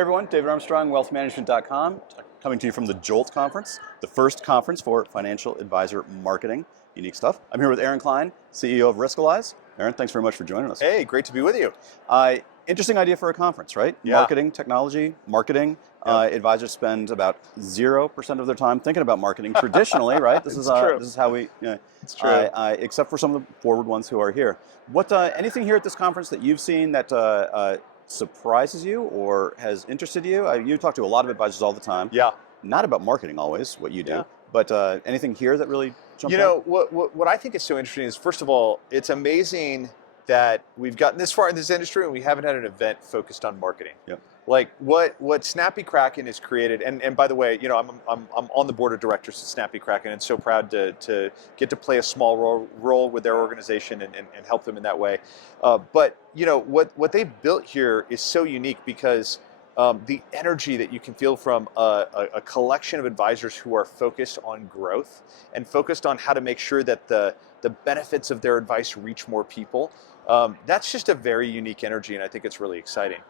everyone, David Armstrong, wealthmanagement.com, coming to you from the Jolt conference, the first conference for financial advisor marketing. Unique stuff. I'm here with Aaron Klein, CEO of Riskalyze. Aaron, thanks very much for joining us. Hey, great to be with you. Interesting idea for a conference, right? Yeah. Marketing, technology, marketing. Yep. Advisors spend about 0% of their time thinking about marketing traditionally, right? This is how we. It's true. Except for some of the forward ones who are here. What anything here at this conference that you've seen that surprises you or has interested you? You talk to a lot of advisors all the time. Yeah. Not about marketing always, what you do, Yeah. but anything here that really jumped You know, out? what I think is so interesting is, first of all, it's amazing that we've gotten this far in this industry and we haven't had an event focused on marketing. Yep. Like what Snappy Kraken has created, and by the way, you know, I'm on the board of directors at Snappy Kraken, and so proud to get to play a small role with their organization and help them in that way. But you know what they've built here is so unique because the energy that you can feel from a collection of advisors who are focused on growth and focused on how to make sure that the benefits of their advice reach more people. That's just a very unique energy, and I think it's really exciting.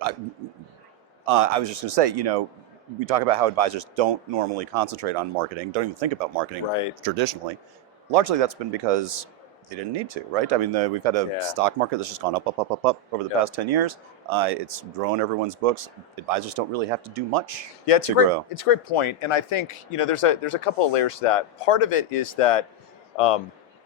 I was just going to say, you know, we talk about how advisors don't normally concentrate on marketing, don't even think about marketing traditionally. Largely that's been because they didn't need to, right? I mean, we've had a stock market that's just gone up over the past 10 years. It's grown everyone's books. Advisors don't really have to do much to grow. It's a great point, and I think, you know, there's a couple of layers to that. Part of it is that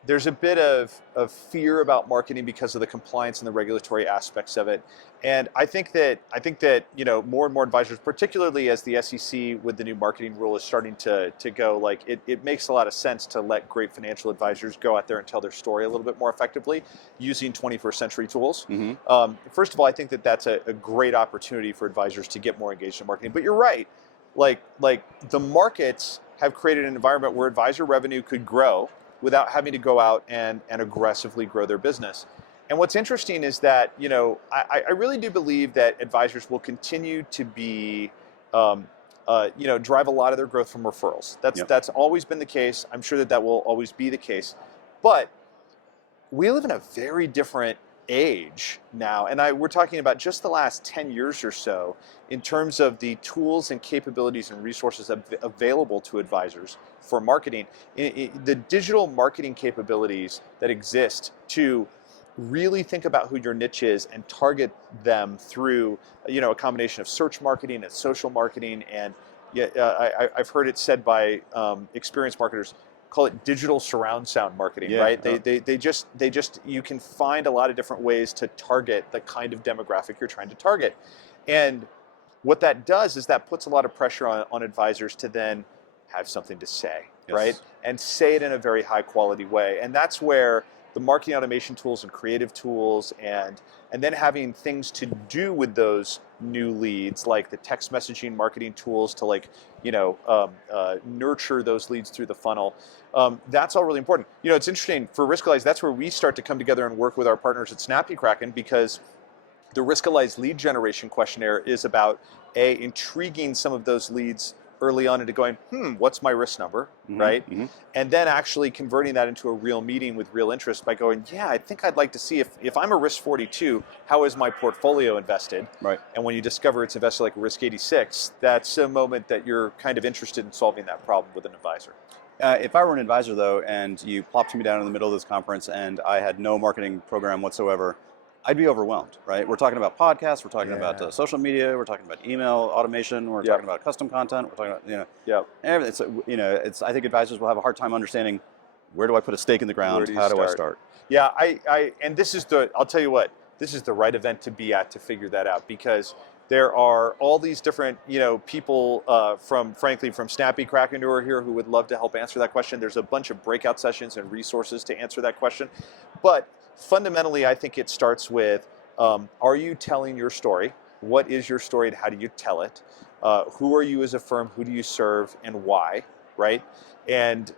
there's a bit of fear about marketing because of the compliance and the regulatory aspects of it. And I think that you know, more and more advisors, particularly as the SEC with the new marketing rule is starting to go, like it makes a lot of sense to let great financial advisors go out there and tell their story a little bit more effectively using 21st century tools. Mm-hmm. First of all, I think that that's a great opportunity for advisors to get more engaged in marketing. But you're right, like the markets have created an environment where advisor revenue could grow without having to go out and aggressively grow their business. And what's interesting is that, you know, I really do believe that advisors will continue to be, you know, drive a lot of their growth from referrals. That's always been the case. I'm sure that will always be the case. But we live in a very different age now, and we're talking about just the last 10 years or so in terms of the tools and capabilities and resources available to advisors for marketing. The digital marketing capabilities that exist to really think about who your niche is and target them through, you know, a combination of search marketing and social marketing, and I've heard it said by experienced marketers, call it digital surround sound marketing, right? They just you can find a lot of different ways to target the kind of demographic you're trying to target. And what that does is that puts a lot of pressure on advisors to then have something to say, right? And say it in a very high quality way. And that's where the marketing automation tools and creative tools and then having things to do with those new leads, like the text messaging marketing tools to, like, you know, nurture those leads through the funnel. That's all really important. You know, it's interesting for Riskalyze. That's where we start to come together and work with our partners at Snappy Kraken, because the Riskalyze lead generation questionnaire is about intriguing some of those leads early on into going, what's my risk number, right? Mm-hmm. And then actually converting that into a real meeting with real interest by going, yeah, I think I'd like to see if I'm a risk 42, how is my portfolio invested? Right. And when you discover it's invested like a risk 86, that's a moment that you're kind of interested in solving that problem with an advisor. If I were an advisor, though, and you plopped me down in the middle of this conference and I had no marketing program whatsoever, I'd be overwhelmed, right? We're talking about podcasts, we're talking about social media, we're talking about email automation, we're talking about custom content, we're talking about, you know, everything. So, you know, I think advisors will have a hard time understanding, where do I put a stake in the ground? How do I start? Yeah, and this is I'll tell you what, this is the right event to be at to figure that out, because there are all these different, you know, people frankly from Snappy Kraken who are here who would love to help answer that question. There's a bunch of breakout sessions and resources to answer that question. But fundamentally, I think it starts with, are you telling your story? What is your story and how do you tell it? Who are you as a firm? Who do you serve and why, right? And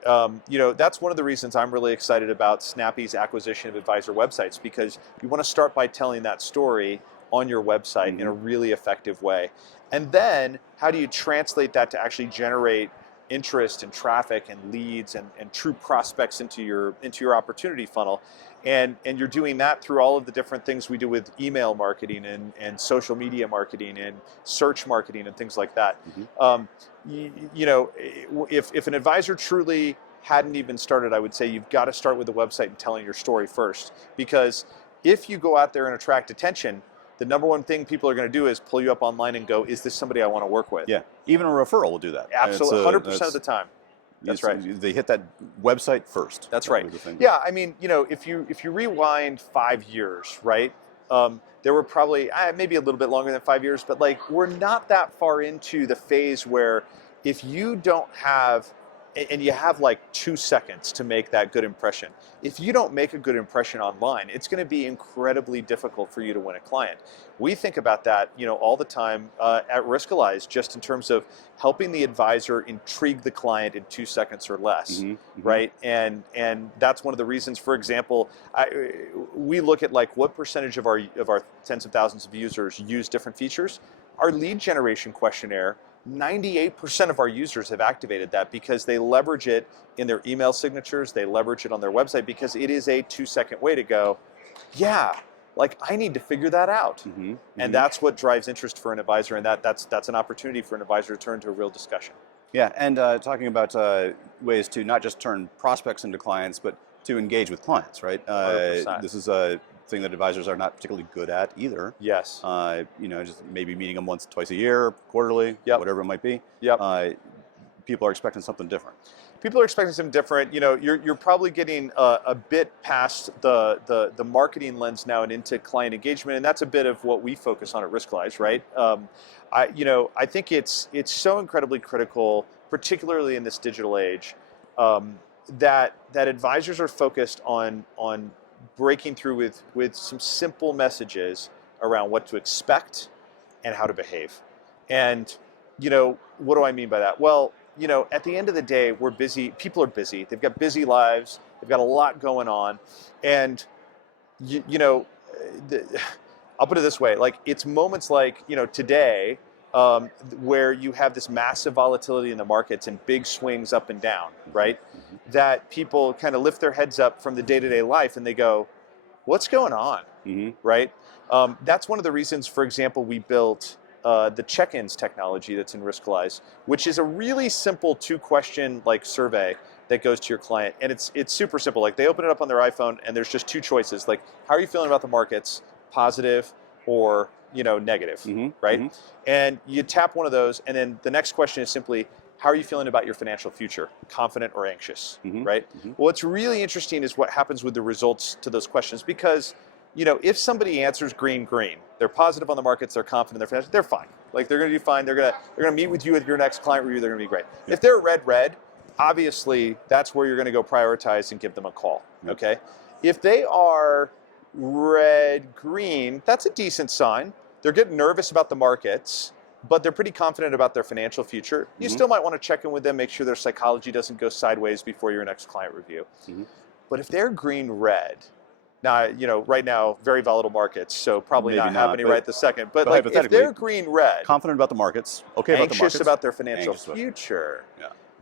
you know, that's one of the reasons I'm really excited about Snappy's acquisition of advisor websites, because you want to start by telling that story on your website in a really effective way. And then how do you translate that to actually generate interest and traffic and leads and true prospects into your opportunity funnel. And you're doing that through all of the different things we do with email marketing and social media marketing and search marketing and things like that. If an advisor truly hadn't even started, I would say you've got to start with the website and telling your story first. Because if you go out there and attract attention, the number one thing people are going to do is pull you up online and go, is this somebody I want to work with? Yeah, even a referral will do that. Absolutely, 100% of the time. That's right. They hit that website first. That's right. Yeah, I mean, if you rewind 5 years, right? There were probably maybe a little bit longer than 5 years, but like we're not that far into the phase where if you don't have, and you have like 2 seconds to make that good impression. If you don't make a good impression online, it's going to be incredibly difficult for you to win a client. We think about that, all the time at Riskalyze, just in terms of helping the advisor intrigue the client in 2 seconds or less, right? And that's one of the reasons. For example, we look at like what percentage of our tens of thousands of users use different features. Our lead generation questionnaire, 98% of our users have activated that because they leverage it in their email signatures, they leverage it on their website because it is a 2-second way to go, yeah, like I need to figure that out. And that's what drives interest for an advisor, and that's an opportunity for an advisor to turn to a real discussion. Yeah, and talking about ways to not just turn prospects into clients, but to engage with clients, right? 100%. This is a thing that advisors are not particularly good at either. Yes. Just maybe meeting them once, twice a year, quarterly, whatever it might be. People are expecting something different. People are expecting something different. You're probably getting a bit past the marketing lens now and into client engagement, and that's a bit of what we focus on at Riskalyze, right? I think it's so incredibly critical, particularly in this digital age, that advisors are focused on breaking through with some simple messages around what to expect and how to behave. And what do I mean by that? Well, at the end of the day, we're busy. People are busy. They've got busy lives. They've got a lot going on. And, I'll put it this way. Like, it's moments like, today where you have this massive volatility in the markets and big swings up and down, right? That people kind of lift their heads up from the day-to-day life and they go, what's going on, right? That's one of the reasons, for example, we built the check-ins technology that's in Riskalyze, which is a really simple 2-question like survey that goes to your client, and it's super simple. Like they open it up on their iPhone, and there's just 2 choices. Like, how are you feeling about the markets? Positive or negative, right? And you tap one of those, and then the next question is simply, how are you feeling about your financial future? Confident or anxious, right? Well, what's really interesting is what happens with the results to those questions, because if somebody answers green, they're positive on the markets, they're confident in their finances, they're fine. Like they're going to do fine. They're going to meet with you at your next client review. They're going to be great. If they're red, obviously that's where you're going to go prioritize and give them a call. Okay. If they are red-green, that's a decent sign. They're getting nervous about the markets, but they're pretty confident about their financial future. You still might want to check in with them, make sure their psychology doesn't go sideways before your next client review. But if they're green-red, now, right now, very volatile markets, so probably not happening right this second. But like, if they're green-red, confident about the markets, okay about the markets, anxious about their financial future,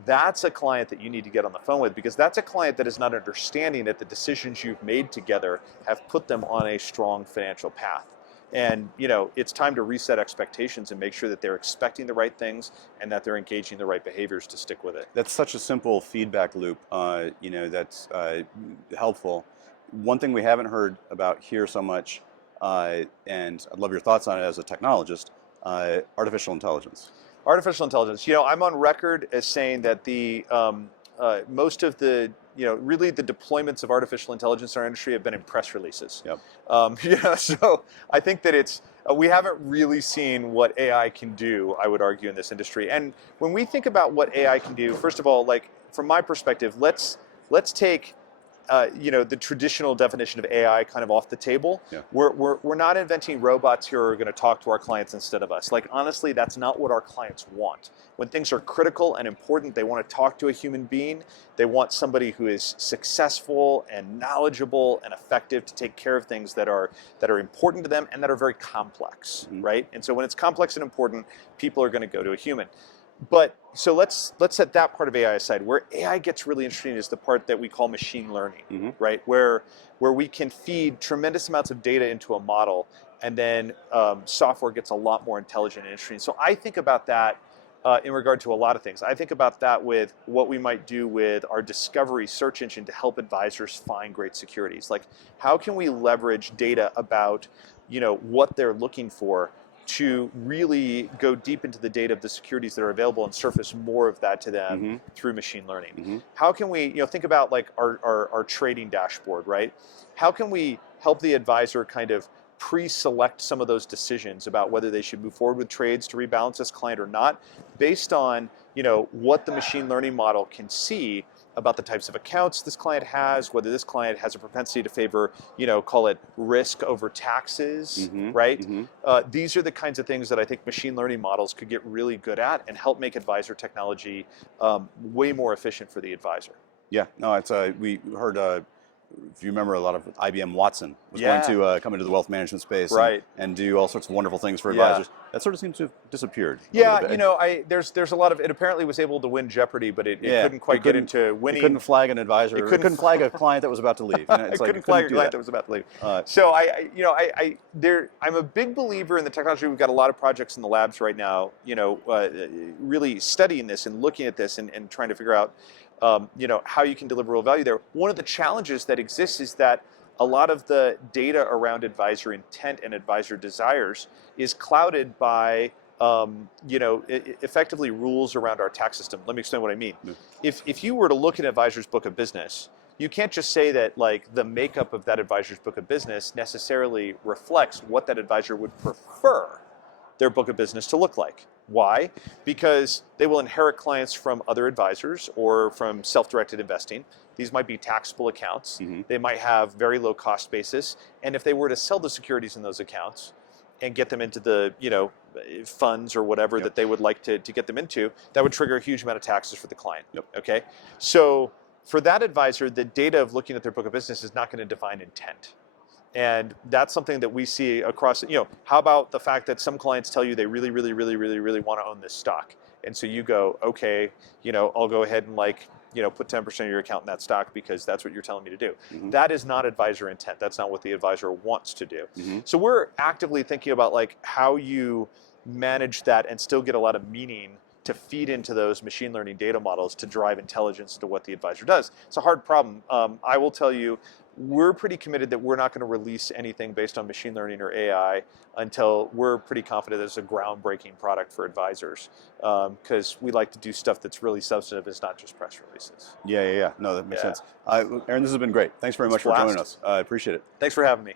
that's a client that you need to get on the phone with, because that's a client that is not understanding that the decisions you've made together have put them on a strong financial path. And it's time to reset expectations and make sure that they're expecting the right things and that they're engaging the right behaviors to stick with it. That's such a simple feedback loop, that's helpful. One thing we haven't heard about here so much, and I'd love your thoughts on it as a technologist, artificial intelligence. Artificial intelligence. I'm on record as saying that the most of the really the deployments of artificial intelligence in our industry have been in press releases. So I think that we haven't really seen what AI can do, I would argue, in this industry. And when we think about what AI can do, first of all, like from my perspective, let's take the traditional definition of AI kind of off the table. We're not inventing robots here who are going to talk to our clients instead of us. Like, honestly, that's not what our clients want. When things are critical and important, they want to talk to a human being. They want somebody who is successful and knowledgeable and effective to take care of things that are important to them and that are very complex, right? And so when it's complex and important, people are going to go to a human. But so let's set that part of AI aside. Where AI gets really interesting is the part that we call machine learning, right? Where we can feed tremendous amounts of data into a model, and then software gets a lot more intelligent and interesting. So I think about that in regard to a lot of things. I think about that with what we might do with our discovery search engine to help advisors find great securities. Like, how can we leverage data about, what they're looking for to really go deep into the data of the securities that are available and surface more of that to them through machine learning? How can we, think about like our trading dashboard, right? How can we help the advisor kind of pre-select some of those decisions about whether they should move forward with trades to rebalance this client or not, based on what the machine learning model can see about the types of accounts this client has, whether this client has a propensity to favor, call it risk over taxes, right? These are the kinds of things that I think machine learning models could get really good at and help make advisor technology way more efficient for the advisor. Yeah, no, it's we heard. If you remember, a lot of IBM Watson was going to come into the wealth management space, and do all sorts of wonderful things for advisors. That sort of seems to have disappeared. Yeah, there's a lot of. It apparently was able to win Jeopardy, but it couldn't quite get into winning. It couldn't flag an advisor. It couldn't flag a client that was about to leave. It couldn't flag a client that was about to leave. So I'm a big believer in the technology. We've got a lot of projects in the labs right now. Really studying this and looking at this and trying to figure out. How you can deliver real value there. One of the challenges that exists is that a lot of the data around advisor intent and advisor desires is clouded by, effectively rules around our tax system. Let me explain what I mean. If you were to look at an advisor's book of business, you can't just say that like the makeup of that advisor's book of business necessarily reflects what that advisor would prefer their book of business to look like. Why? Because they will inherit clients from other advisors or from self-directed investing. These might be taxable accounts. They might have very low cost basis. And if they were to sell the securities in those accounts and get them into the funds or whatever that they would like to get them into, that would trigger a huge amount of taxes for the client. Okay? So for that advisor, the data of looking at their book of business is not going to define intent. And that's something that we see across, how about the fact that some clients tell you they really, really, really, really, really want to own this stock. And so you go, okay, I'll go ahead and put 10% of your account in that stock because that's what you're telling me to do. That is not advisor intent. That's not what the advisor wants to do. So we're actively thinking about like how you manage that and still get a lot of meaning to feed into those machine learning data models to drive intelligence to what the advisor does. It's a hard problem. I will tell you, we're pretty committed that we're not going to release anything based on machine learning or AI until we're pretty confident it's a groundbreaking product for advisors, because we like to do stuff that's really substantive. It's not just press releases. Yeah. No, that makes sense. Aaron, this has been great. Thanks very much for joining us. I appreciate it. Thanks for having me.